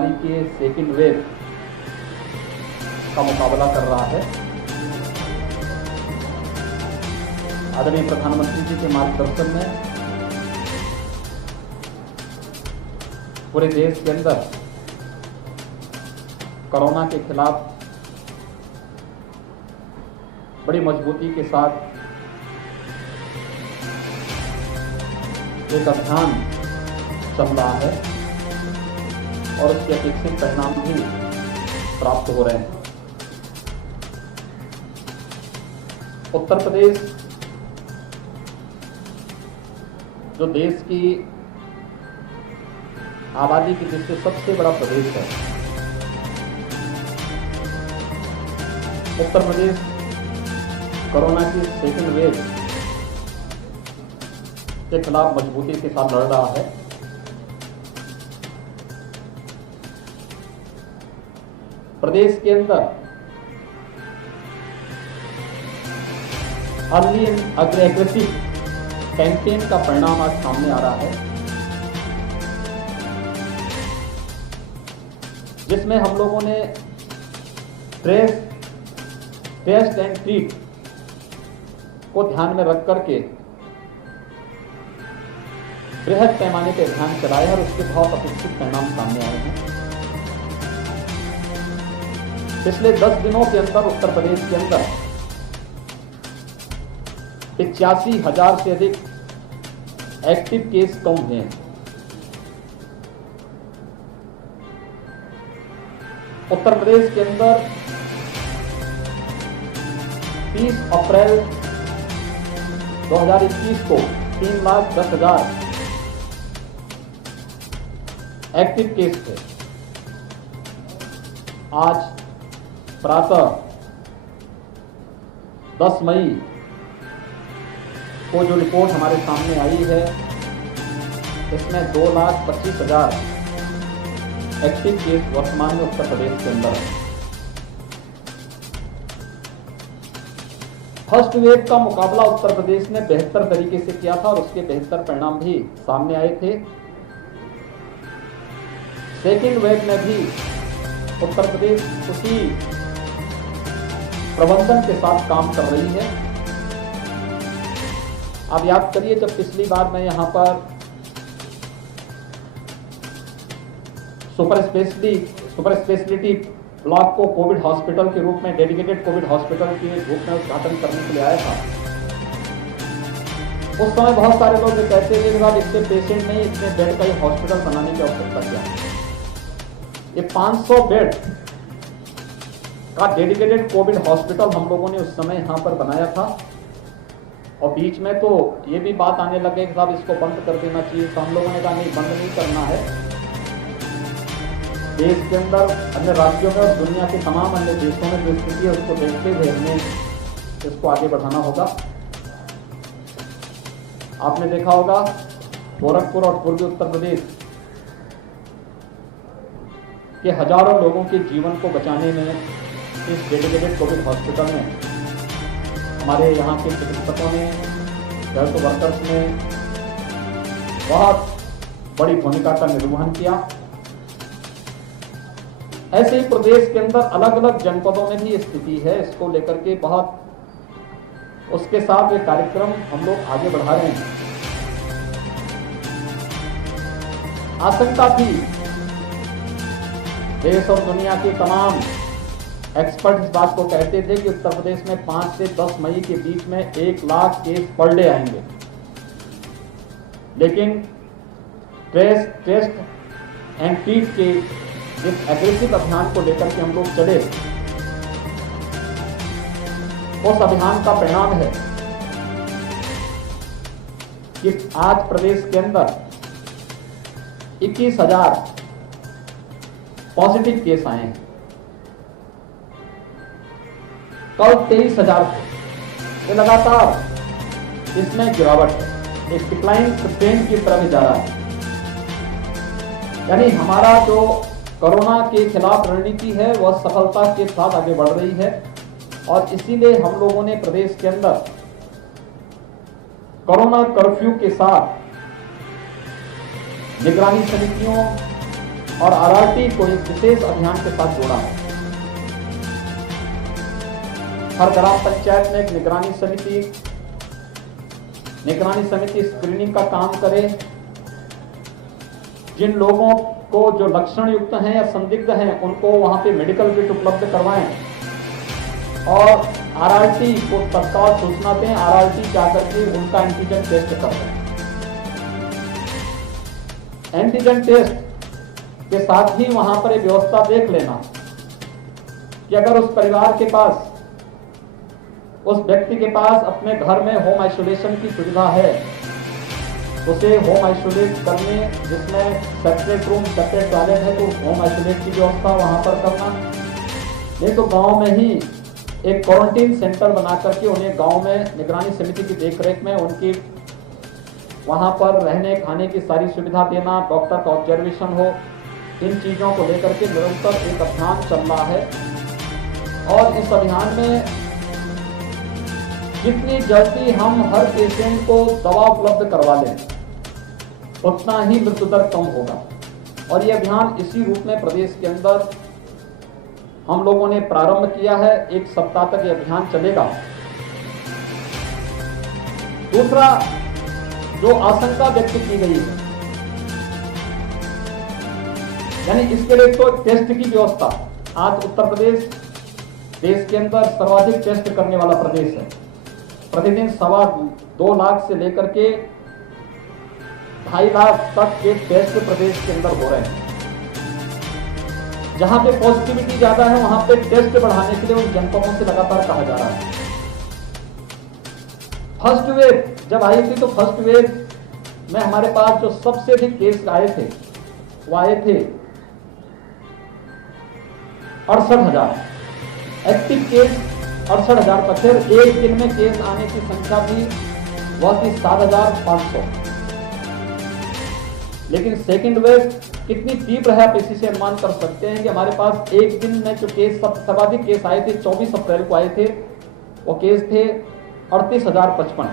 महामारी के second wave का मुकाबला कर रहा है। आदरणीय प्रधानमंत्री जी के मार्गदर्शन में पूरे देश के अंदर कोरोना के खिलाफ बड़ी मजबूती के साथ एक अभियान चल रहा है और उसके अपेक्षित परिणाम भी प्राप्त हो रहे हैं। उत्तर प्रदेश जो देश की आबादी की दृष्टि से सबसे बड़ा प्रदेश है, उत्तर प्रदेश कोरोना की सेकेंड वेव के खिलाफ मजबूती के साथ लड़ रहा है। प्रदेश के अंदर अर्ली एंड अग्रेसिव कैंपेन का परिणाम आज सामने आ रहा है, जिसमें हम लोगों ने टेस्ट एंड ट्रीट को ध्यान में रख करके बृहद पैमाने पर अभियान चलाया और उसके बहुत अपेक्षित परिणाम सामने आए हैं। पिछले 10 दिनों के अंदर उत्तर प्रदेश के अंदर 85,000 से अधिक एक्टिव केस कम हुए हैं। उत्तर प्रदेश के अंदर 30 अप्रैल 2021 को 3,10,000 एक्टिव केस थे। आज प्रातः 10 मई को जो रिपोर्ट हमारे सामने आई है, इसमें 2,25,000 एक्टिव केस वर्तमान में उत्तर प्रदेश के अंदर है। फर्स्ट वेव का मुकाबला उत्तर प्रदेश ने बेहतर तरीके से किया था और उसके बेहतर परिणाम भी सामने आए थे। सेकेंड वेव में भी उत्तर प्रदेश उसी प्रबंधन के साथ काम कर रही है। आप याद करिए, जब पिछली बार मैं यहां पर सुपर स्पेशलिटी ब्लॉक को कोविड हॉस्पिटल के रूप में, डेडिकेटेड कोविड हॉस्पिटल के रूप में उद्घाटन करने के लिए आया था, उस समय बहुत सारे लोग ये कहते थे कि साहब इतने पेशेंट नहीं, इतने बेड का ये हॉस्पिटल बनाने की आवश्यकता क्या है। ये 500 बेड का डेडिकेटेड कोविड हॉस्पिटल हम लोगों ने उस समय यहां पर बनाया था और बीच में तो ये भी बात आने लगे कि साहब इसको बंद कर देना चाहिए। तो हम लोगों ने कहा नहीं, बंद नहीं करना है। देश के अंदर, अन्य राज्यों में और दुनिया के तमाम अन्य देशों में जो स्थिति है उसको देखते हुए हमें इसको आगे बढ़ाना होगा। आपने देखा होगा गोरखपुर और पूर्वी उत्तर प्रदेश के हजारों लोगों के जीवन को बचाने में इस डेडिकेटेड कोविड हॉस्पिटल में हमारे यहाँ के चिकित्सकों ने, हेल्थ वर्कर्स ने बहुत बड़ी भूमिका का निर्वहन किया। ऐसे ही प्रदेश के अंदर अलग अलग जनपदों में भी स्थिति है, इसको लेकर के बहुत उसके साथ ये कार्यक्रम हम लोग आगे बढ़ा रहे हैं। आशंका थी, देश और दुनिया के तमाम एक्सपर्ट इस बात को कहते थे कि उत्तर प्रदेश में 5 से 10 मई के बीच में 1 लाख केस पर डे आएंगे, लेकिन टेस्ट एंड ट्रीट के इस एग्रेसिव अभियान को लेकर के हम लोग चले, उस अभियान का परिणाम है कि आज प्रदेश के अंदर 21,000 पॉजिटिव केस आए हैं। कल 23,000 थे। ये लगातार इसमें गिरावट है, एक डिक्लाइन ट्रेंड की तरफ जा रहा है। यानी हमारा जो कोरोना के खिलाफ रणनीति है वह सफलता के साथ आगे बढ़ रही है और इसीलिए हम लोगों ने प्रदेश के अंदर कोरोना कर्फ्यू के साथ निगरानी समितियों और आरआरटी को एक विशेष अभियान के साथ जोड़ा है। हर ग्राम पंचायत में एक निगरानी समिति स्क्रीनिंग का काम करे। जिन लोगों को जो लक्षण युक्त हैं या संदिग्ध हैं उनको वहां पे मेडिकल किट उपलब्ध करवाएं और आरआरटी को तत्काल सूचना दें। आरआरटी जाकर के उनका एंटीजन टेस्ट कर दें। एंटीजन टेस्ट के साथ ही वहां पर एक व्यवस्था देख लेना कि अगर उस परिवार के पास, उस व्यक्ति के पास अपने घर में होम आइसोलेशन की सुविधा है, उसे होम आइसोलेट करने, जिसमें सेपरेट रूम, सेपरेट टॉयलेट है, तो होम आइसोलेट की व्यवस्था वहां पर करना। नहीं तो गांव में ही एक क्वारंटीन सेंटर बना करके उन्हें गांव में निगरानी समिति की देखरेख में उनकी वहां पर रहने खाने की सारी सुविधा देना, डॉक्टर का ऑब्जर्वेशन हो। इन चीजों को लेकर के निरंतर एक अभियान चल रहा है और इस अभियान में जितनी जल्दी हम हर पेशेंट को दवा उपलब्ध करवा लें उतना ही मृत्यु दर कम होगा। और यह अभियान इसी रूप में प्रदेश के अंदर हम लोगों ने प्रारंभ किया है। 1 सप्ताह तक यह अभियान चलेगा। दूसरा, जो आशंका व्यक्त की गई है, यानी इसके लिए तो टेस्ट की व्यवस्था। आज उत्तर प्रदेश देश के अंदर सर्वाधिक टेस्ट करने वाला प्रदेश है। प्रतिदिन 2.25 लाख से लेकर के 2.5 लाख तक के टेस्ट प्रदेश के अंदर हो रहे हैं। जहां पे पॉजिटिविटी ज्यादा है वहां पे टेस्ट बढ़ाने के लिए उन जनपदों से लगातार कहा जा रहा है। फर्स्ट वेव जब आई थी तो फर्स्ट वेव में हमारे पास जो सबसे अधिक केस आए थे वो आए थे 68,000 एक्टिव केस 68,000 का। फिर एक दिन में केस आने की संख्या भी वह थी 7,500। लेकिन सेकेंड वेव कितनी तीव्र है आप इसी से अनुमान कर सकते हैं कि हमारे पास एक दिन में जो केस सर्वाधिक केस आए थे 24 अप्रैल को आए थे, वो केस थे 38,055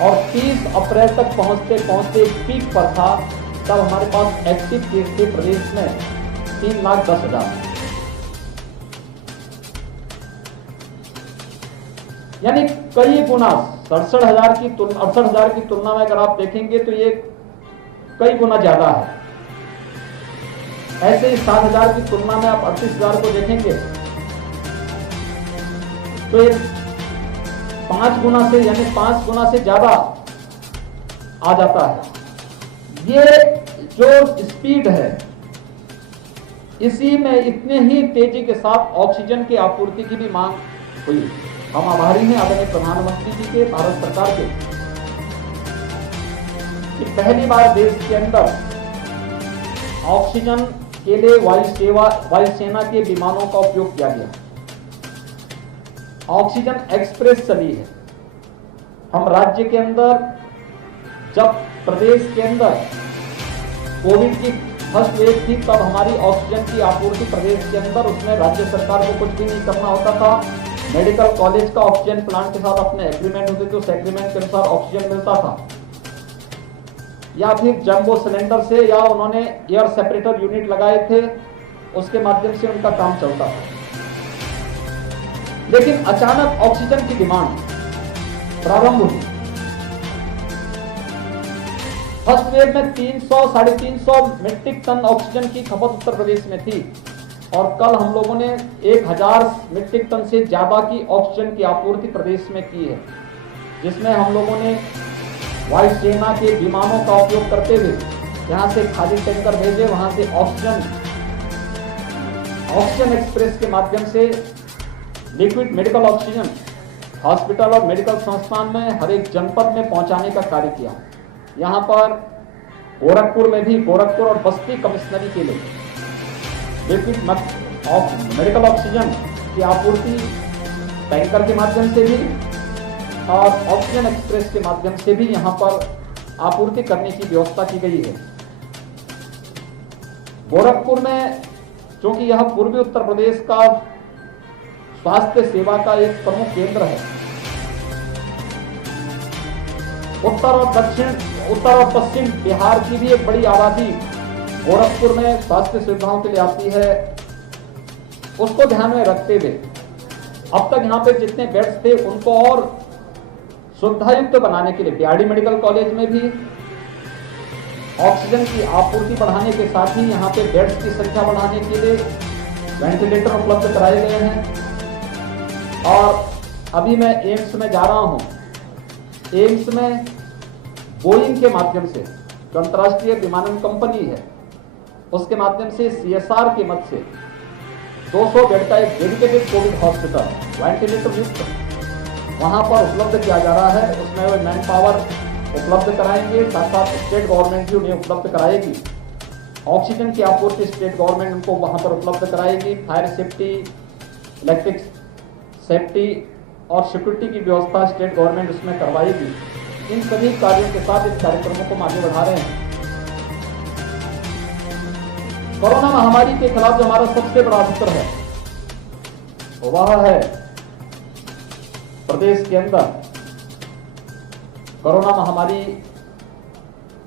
और 30 अप्रैल तक पहुंचते एक पीक पर था। तब हमारे पास एक्टिव केस थे प्रदेश में 3,10,000। यानी कई गुना 68,000 की तुलना में अगर आप देखेंगे तो ये कई गुना ज्यादा है। ऐसे ही 7,000 की तुलना में आप 38,000 को देखेंगे तो ये 5 गुना से, यानी 5 गुना से ज्यादा आ जाता है। ये जो स्पीड है, इसी में इतने ही तेजी के साथ ऑक्सीजन की आपूर्ति की भी मांग हुई। हम आभारी हैं आदरणीय प्रधानमंत्री जी के, भारत सरकार के, कि पहली बार देश के अंदर ऑक्सीजन के लिए वायुसेना के विमानों का उपयोग किया गया। ऑक्सीजन एक्सप्रेस चली है। हम राज्य के अंदर, जब प्रदेश के अंदर कोविड की फर्स्ट वेव थी, तब हमारी ऑक्सीजन की आपूर्ति प्रदेश के अंदर, उसमें राज्य सरकार को कुछ भी नहीं करना होता था। मेडिकल कॉलेज का ऑक्सीजन प्लांट के साथ अपने एग्रीमेंट होते थे, उस एग्रीमेंट के अनुसार ऑक्सीजन मिलता था, या फिर जंबो सिलेंडर से, या उन्होंने एयर सेपरेटर यूनिट लगाए थे, उसके माध्यम से उनका काम चलता था। लेकिन अचानक ऑक्सीजन की डिमांड प्रारंभ हुई। फर्स्ट वेव में 300-350 मीट्रिक टन ऑक्सीजन की खपत उत्तर प्रदेश में थी और कल हम लोगों ने 1,000 मीट्रिक टन से ज्यादा की ऑक्सीजन की आपूर्ति प्रदेश में की है, जिसमें हम लोगों ने वायुसेना के विमानों का उपयोग करते हुए यहां से खाली टैंकर भेजे, वहां से ऑक्सीजन एक्सप्रेस के माध्यम से लिक्विड मेडिकल ऑक्सीजन हॉस्पिटल और मेडिकल संस्थान में हर एक जनपद में पहुंचाने का कार्य किया। यहां पर गोरखपुर में भी, गोरखपुर और बस्ती कमिश्नरी के लिए लिक्विड मेडिकल ऑक्सीजन की आपूर्ति टैंकर के माध्यम से भी और ऑक्सीजन एक्सप्रेस के माध्यम से भी यहां पर आपूर्ति करने की व्यवस्था की गई है। गोरखपुर में, क्योंकि यह पूर्वी उत्तर प्रदेश का स्वास्थ्य सेवा का एक प्रमुख केंद्र है, उत्तर और पश्चिम बिहार की भी एक बड़ी आबादी गोरखपुर में स्वास्थ्य सुविधाओं के लिए आती है, उसको ध्यान में रखते हुए अब तक यहाँ पे जितने बेड्स थे उनको और सुविधायुक्त बनाने के लिए बीआरडी मेडिकल कॉलेज में भी ऑक्सीजन की आपूर्ति बढ़ाने के साथ ही यहाँ पे बेड्स की संख्या बढ़ाने के लिए वेंटिलेटर उपलब्ध कराए गए हैं। और अभी मैं एम्स में जा रहा हूँ। एम्स में बोइंग के माध्यम से, जो अंतर्राष्ट्रीय विमानन कंपनी है, उसके माध्यम से CSR के मद से 200 बेड का एक डेडिकेटेड कोविड हॉस्पिटल वेंटिलेटर युक्त वहां पर उपलब्ध किया जा रहा है। उसमें वो मैन पावर उपलब्ध कराएंगे, साथ साथ स्टेट गवर्नमेंट भी उन्हें उपलब्ध कराएगी। ऑक्सीजन की आपूर्ति स्टेट गवर्नमेंट उनको वहां पर उपलब्ध कराएगी। फायर सेफ्टी, इलेक्ट्रिक सेफ्टी और सिक्योरिटी की व्यवस्था स्टेट गवर्नमेंट उसमें करवाएगी। इन सभी कार्यों के साथ इस कार्यक्रमों को आगे बढ़ा रहे हैं। कोरोना महामारी के खिलाफ जो हमारा सबसे बड़ा अस्त्र है वह है प्रदेश के अंदर कोरोना महामारी,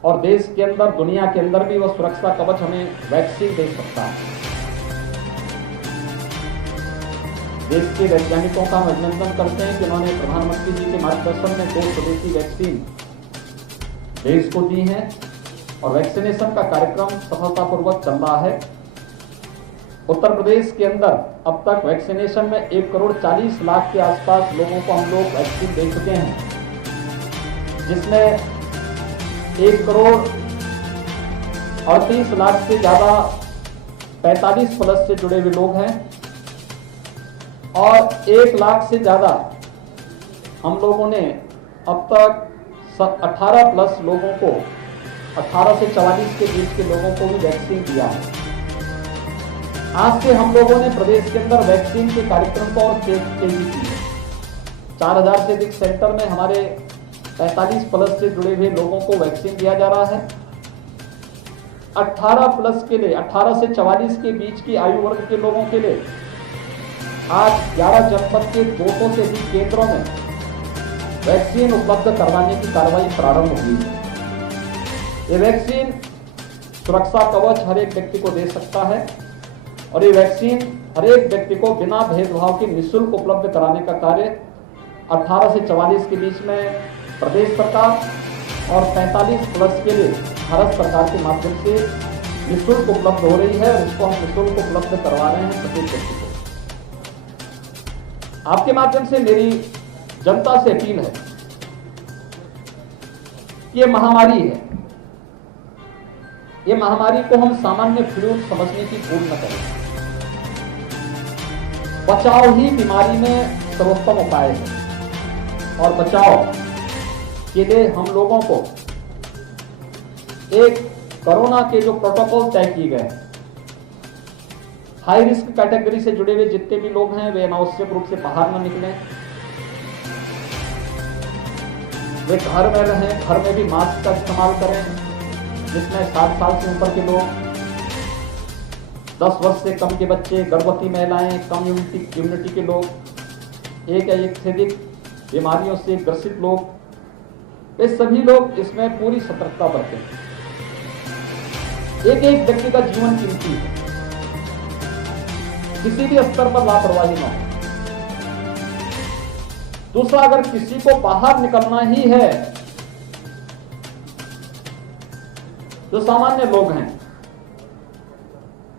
और देश के अंदर, दुनिया के अंदर भी वह सुरक्षा कवच हमें वैक्सीन दे सकता है। देश के वैज्ञानिकों का अभिनंदन करते हैं कि उन्होंने प्रधानमंत्री जी के मार्गदर्शन में 2 स्वदेशी वैक्सीन देश को दी हैं और वैक्सीनेशन का कार्यक्रम सफलतापूर्वक चल रहा है। उत्तर प्रदेश के अंदर अब तक वैक्सीनेशन में 1 करोड़ 40 लाख के आसपास लोगों को हम लोग वैक्सीन दे चुके हैं, जिसमें 1 करोड़ 38 लाख से ज्यादा 45 प्लस से जुड़े हुए लोग हैं और 1 लाख से ज्यादा हम लोगों ने अब तक 18 प्लस लोगों को, 18 से 44 के बीच के लोगों को भी वैक्सीन दिया है। आज से हम लोगों ने प्रदेश के अंदर वैक्सीन के कार्यक्रम को और तेजी की है। 4000 से अधिक सेंटर में हमारे 45 प्लस से जुड़े हुए लोगों को वैक्सीन दिया जा रहा है। 18 प्लस के लिए, 18 से 44 के बीच की आयु वर्ग के लोगों के लिए आज 11 जनपद के 200 से अधिक केंद्रों में वैक्सीन उपलब्ध करवाने की कार्रवाई प्रारंभ हुई है। ये वैक्सीन सुरक्षा कवच हर एक व्यक्ति को दे सकता है और ये वैक्सीन हर एक व्यक्ति को बिना भेदभाव के निःशुल्क उपलब्ध कराने का कार्य 18 से 44 के बीच में प्रदेश सरकार और 45 प्लस के लिए भारत सरकार के माध्यम से निःशुल्क उपलब्ध हो रही है और इसको हम निःशुल्क उपलब्ध करवा रहे हैं प्रत्येक व्यक्ति को। आपके माध्यम से मेरी जनता से अपील है कि ये महामारी है, ये महामारी को हम सामान्य फ्लू समझने की भूल न करें। बचाव ही बीमारी में सर्वोत्तम उपाय है और बचाव के लिए हम लोगों को एक कोरोना के जो प्रोटोकॉल तय किए गए, हाई रिस्क कैटेगरी से जुड़े हुए जितने भी लोग हैं वे अनावश्यक रूप से बाहर न निकलें, वे घर में रहें, घर में भी मास्क का इस्तेमाल करें, जिसमें 60 साल से ऊपर के लोग, 10 वर्ष से कम के बच्चे, गर्भवती महिलाएं, कम इम्यूनिटी के लोग, एक या एक से अधिक बीमारियों से ग्रसित लोग, वे सभी लोग इसमें पूरी सतर्कता बरतें। एक एक व्यक्ति का जीवन कीमती है, किसी भी स्तर पर लापरवाही न हो। दूसरा, अगर किसी को बाहर निकलना ही है, जो सामान्य लोग हैं,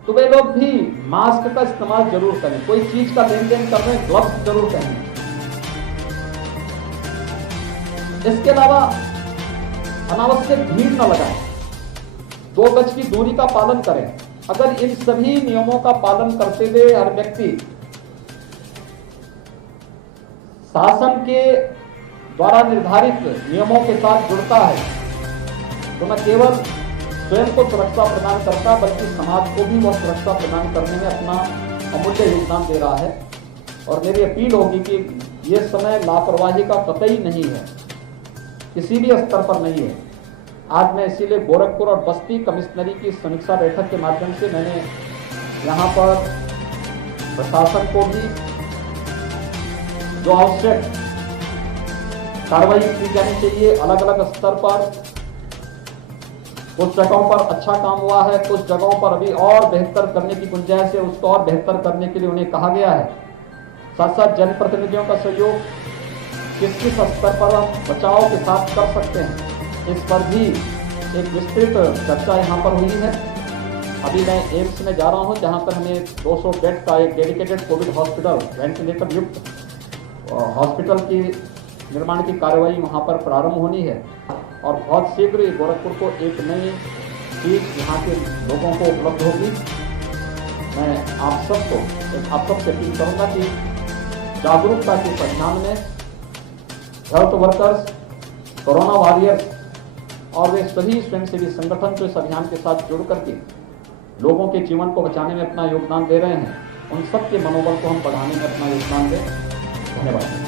तो वे लोग भी मास्क का इस्तेमाल जरूर करें। कोई चीज का लेन देन कर रहे हैं, ग्लव्स जरूर पहनें। इसके अलावा अनावश्यक भीड़ न लगाएं, 2 गज की दूरी का पालन करें। अगर इन सभी नियमों का पालन करते हुए हर व्यक्ति शासन के द्वारा निर्धारित नियमों के साथ जुड़ता है, तो न केवल स्वयं को सुरक्षा प्रदान करता बल्कि समाज को भी वह सुरक्षा प्रदान करने में अपना अमूल्य योगदान दे रहा है। और मेरी अपील होगी कि यह समय लापरवाही का कतई नहीं है, किसी भी स्तर पर नहीं है। आज मैं इसीलिए गोरखपुर और बस्ती कमिश्नरी की समीक्षा बैठक के माध्यम से मैंने यहाँ पर प्रशासन को भी जो आवश्यक कार्रवाई की जानी चाहिए अलग अलग स्तर पर कुछ जगहों पर अच्छा काम हुआ है, कुछ जगहों पर अभी और बेहतर करने की गुंजाइश है, उसको और बेहतर करने के लिए उन्हें कहा गया है। साथ साथ जनप्रतिनिधियों का सहयोग किस किस स्तर पर हम बचाव के साथ कर सकते हैं, इस पर भी एक विस्तृत चर्चा यहाँ पर हुई है। अभी मैं एम्स में जा रहा हूँ, जहाँ पर हमें 200 बेड का एक डेडिकेटेड कोविड हॉस्पिटल, वेंटिलेटर युक्त हॉस्पिटल की निर्माण की कार्रवाई वहाँ पर प्रारंभ होनी है और बहुत शीघ्र ही गोरखपुर को एक नई चीज यहाँ के लोगों को उपलब्ध होगी। मैं आप सबसे अपील करूँगा कि जागरूकता के इस अभियान में हेल्थ वर्कर्स, कोरोना वॉरियर्स और वे सभी स्वयंसेवी संगठन जो इस अभियान के साथ जुड़ करके लोगों के जीवन को बचाने में अपना योगदान दे रहे हैं, उन सब के मनोबल को हम बढ़ाने में अपना योगदान दें। धन्यवाद।